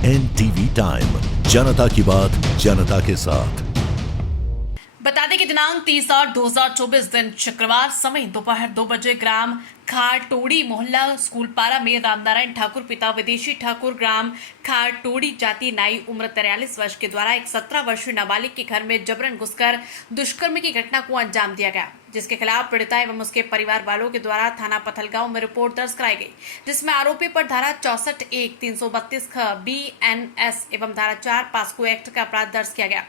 NTV time, जनता की बात जनता के साथ। बता दें कि दिनांक 30/8/2024 दिन शुक्रवार समय दोपहर 2 बजे ग्राम खारटोड़ी मोहल्ला स्कूलपारा में रामनारायण ठाकुर पिता विदेशी ठाकुर ग्राम खारटोड़ी जाति नाई उम्र 43 वर्ष के द्वारा एक 17 वर्षीय नाबालिग के घर में जबरन घुसकर दुष्कर्म की घटना को अंजाम दिया गया, जिसके खिलाफ पीड़िता एवं उसके परिवार वालों के द्वारा थाना पथलगांव में रिपोर्ट दर्ज कराई गई, जिसमें आरोपी पर धारा 64(1), 332 BNS एवं धारा 4 पास्को एक्ट का अपराध दर्ज किया गया।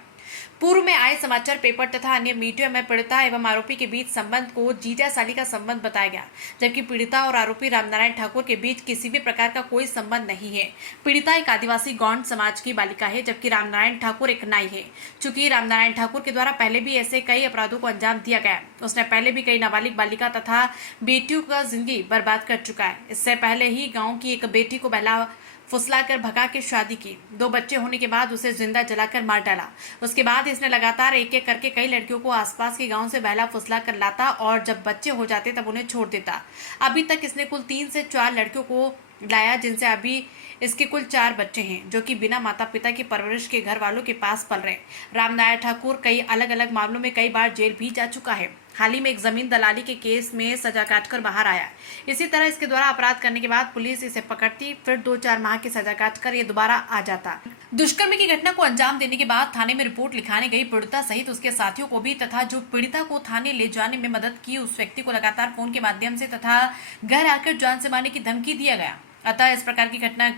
पूर्व में आए समाचार पेपर तथा अन्य मीडिया में पीड़िता एवं आरोपी के बीच संबंध को जीजा साली का संबंध बताया गया, जबकि पीड़िता और आरोपी रामनारायण ठाकुर के बीच किसी भी प्रकार का कोई संबंध नहीं है। पीड़िता एक आदिवासी गौंड समाज की बालिका है, जबकि रामनारायण ठाकुर एक नाई है। चूंकि रामनारायण ठाकुर के द्वारा पहले भी ऐसे कई अपराधों को अंजाम दिया गया है, उसने पहले भी कई नाबालिग बालिका तथा बेटियों का जिंदगी बर्बाद कर चुका है। इससे पहले ही गाँव की एक बेटी को बहला फुसलाकर भगा के शादी की, 2 बच्चे होने के बाद उसे जिंदा जलाकर मार डाला। उसके बाद इसने लगातार एक एक करके कई लड़कियों को आसपास के गांव से बहला फुसला कर लाता और जब बच्चे हो जाते तब उन्हें छोड़ देता। अभी तक इसने कुल 3 से 4 लड़कियों को लाया, जिनसे अभी इसके कुल 4 बच्चे हैं, जो कि बिना माता पिता की परवरिश के घर वालों के पास पल रहे। रामनारायण ठाकुर कई अलग अलग मामलों में कई बार जेल भी जा चुका है। हाल ही में एक जमीन दलाली के केस में सजा काटकर बाहर आया। इसी तरह इसके द्वारा अपराध करने के बाद पुलिस इसे पकड़ती, फिर 2-4 माह की सजा काटकर ये दोबारा आ जाता। दुष्कर्म की घटना को अंजाम देने के बाद थाने में रिपोर्ट लिखाने गई पीड़िता सहित उसके साथियों को भी तथा जो पीड़िता को थाने ले जाने में मदद की उस व्यक्ति को लगातार फोन के माध्यम से तथा घर आकर जान से मारने की धमकी दिया गया। अतः इस प्रकार की घटना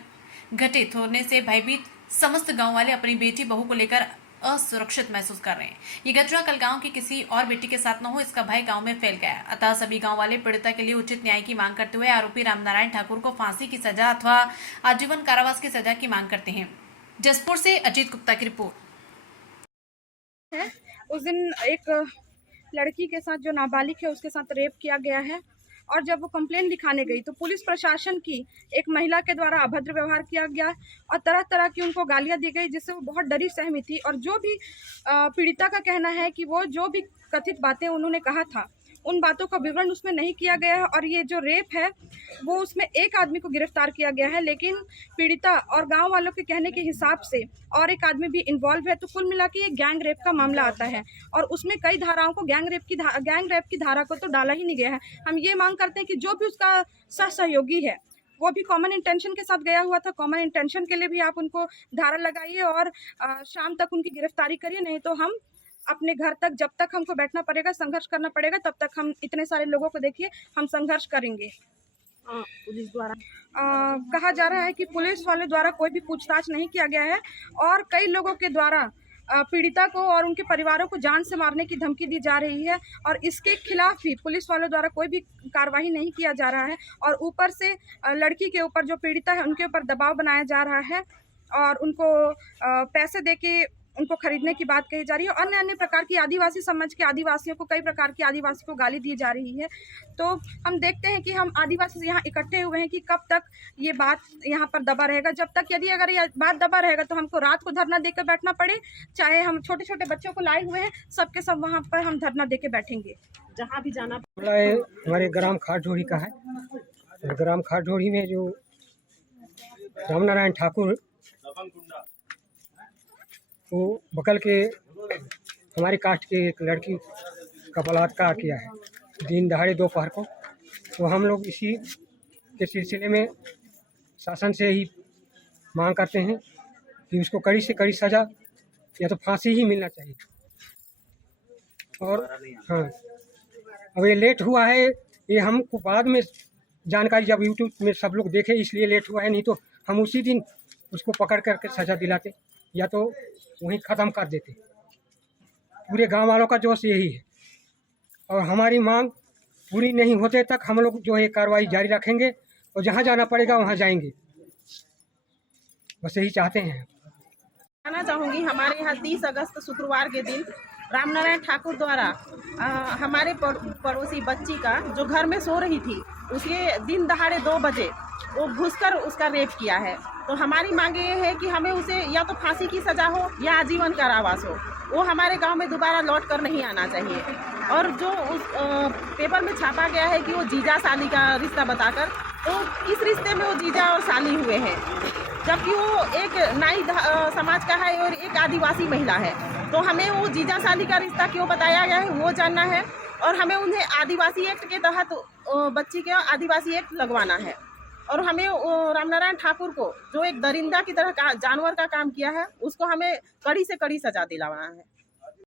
घटित होने से भयभीत समस्त गाँव वाले अपनी बेटी बहू को लेकर असुरक्षित महसूस कर रहे हैं। ये घटना कल गांव की किसी और बेटी के साथ न हो, इसका भय गांव में फैल गया है। अतः सभी गांव वाले पीड़िता के लिए उचित न्याय की मांग करते हुए आरोपी रामनारायण ठाकुर को फांसी की सजा अथवा आजीवन कारावास की सजा की मांग करते हैं। जसपुर से अजीत गुप्ता की रिपोर्ट। उस दिन एक लड़की के साथ जो नाबालिग है उसके साथ रेप किया गया है, और जब वो कंप्लेन लिखाने गई तो पुलिस प्रशासन की एक महिला के द्वारा अभद्र व्यवहार किया गया और तरह तरह की उनको गालियां दी गई, जिससे वो बहुत डरी सहमी थी। और जो भी पीड़िता का कहना है कि वो जो भी कथित बातें उन्होंने कहा था उन बातों का विवरण उसमें नहीं किया गया है, और ये जो रेप है वो उसमें एक आदमी को गिरफ्तार किया गया है, लेकिन पीड़िता और गांव वालों के कहने के हिसाब से और एक आदमी भी इन्वॉल्व है। तो कुल मिला के ये गैंग रेप का मामला आता है, और उसमें कई धाराओं को गैंग रेप की धारा को तो डाला ही नहीं गया है। हम ये मांग करते हैं कि जो भी उसका सहयोगी है वो भी कॉमन इंटेंशन के साथ गया हुआ था, कॉमन इंटेंशन के लिए भी आप उनको धारा लगाइए और शाम तक उनकी गिरफ्तारी करिए, नहीं तो हम अपने घर तक, जब तक हमको बैठना पड़ेगा, संघर्ष करना पड़ेगा, तब तक हम इतने सारे लोगों को देखिए हम संघर्ष करेंगे। पुलिस द्वारा कहा जा रहा है कि पुलिस वाले द्वारा कोई भी पूछताछ नहीं किया गया है, और कई लोगों के द्वारा पीड़िता को और उनके परिवारों को जान से मारने की धमकी दी जा रही है, और इसके खिलाफ भी पुलिस वालों द्वारा कोई भी कार्रवाई नहीं किया जा रहा है। और ऊपर से लड़की के ऊपर जो पीड़िता है उनके ऊपर दबाव बनाया जा रहा है, और उनको पैसे देके उनको खरीदने की बात कही जा रही है। अन्य अन्य प्रकार की आदिवासी समाज के आदिवासियों को, कई प्रकार की आदिवासी को गाली दी जा रही है। तो हम देखते हैं कि हम आदिवासी यहाँ इकट्ठे हुए हैं कि कब तक ये बात यहाँ पर दबा रहेगा। जब तक अगर ये बात दबा रहेगा तो हमको रात को धरना देकर बैठना पड़े, चाहे हम छोटे छोटे बच्चों को लाए हुए हैं, सबके सब वहाँ पर हम धरना देके बैठेंगे जहाँ भी जाना। हमारे ग्राम खारटोड़ी का है। ग्राम खारटोड़ी में जो रामनारायण ठाकुर वो बकल के हमारी कास्ट के एक लड़की का बलात्कार किया है दिन दहाड़े दोपहर को। तो हम लोग इसी के सिलसिले में शासन से ही मांग करते हैं कि उसको कड़ी से कड़ी सज़ा या तो फांसी ही मिलना चाहिए। और हाँ, अब ये लेट हुआ है, ये हमको बाद में जानकारी जब यूट्यूब में सब लोग देखे इसलिए लेट हुआ है, नहीं तो हम उसी दिन उसको पकड़ करके सज़ा दिलाते या तो वहीं ख़त्म कर देते। पूरे गांव वालों का जोश यही है, और हमारी मांग पूरी नहीं होते तक हम लोग जो है कार्रवाई जारी रखेंगे, और जहां जाना पड़ेगा वहां जाएंगे। बस यही चाहते हैं। कहना चाहूँगी, हमारे यहाँ 30 अगस्त शुक्रवार के दिन रामनारायण ठाकुर द्वारा हमारे पड़ोसी बच्ची का जो घर में सो रही थी उसके दिन दहाड़े 2 बजे वो घुसकर उसका रेप किया है। तो हमारी मांग ये है कि हमें उसे या तो फांसी की सज़ा हो या आजीवन कारावास हो। वो हमारे गांव में दोबारा लौट कर नहीं आना चाहिए। और जो उस पेपर में छापा गया है कि वो जीजा साली का रिश्ता बताकर, तो किस रिश्ते में वो जीजा और साली हुए हैं? जबकि वो एक नाई समाज का है और एक आदिवासी महिला है। तो हमें वो जीजा साली का रिश्ता क्यों बताया गया है वो जानना है, और हमें उन्हें आदिवासी एक्ट के तहत बच्ची के आदिवासी एक्ट लगवाना है। और हमें रामनारायण ठाकुर को जो एक दरिंदा की तरह जानवर का काम किया है, उसको हमें कड़ी से कड़ी सजा दिलाना है।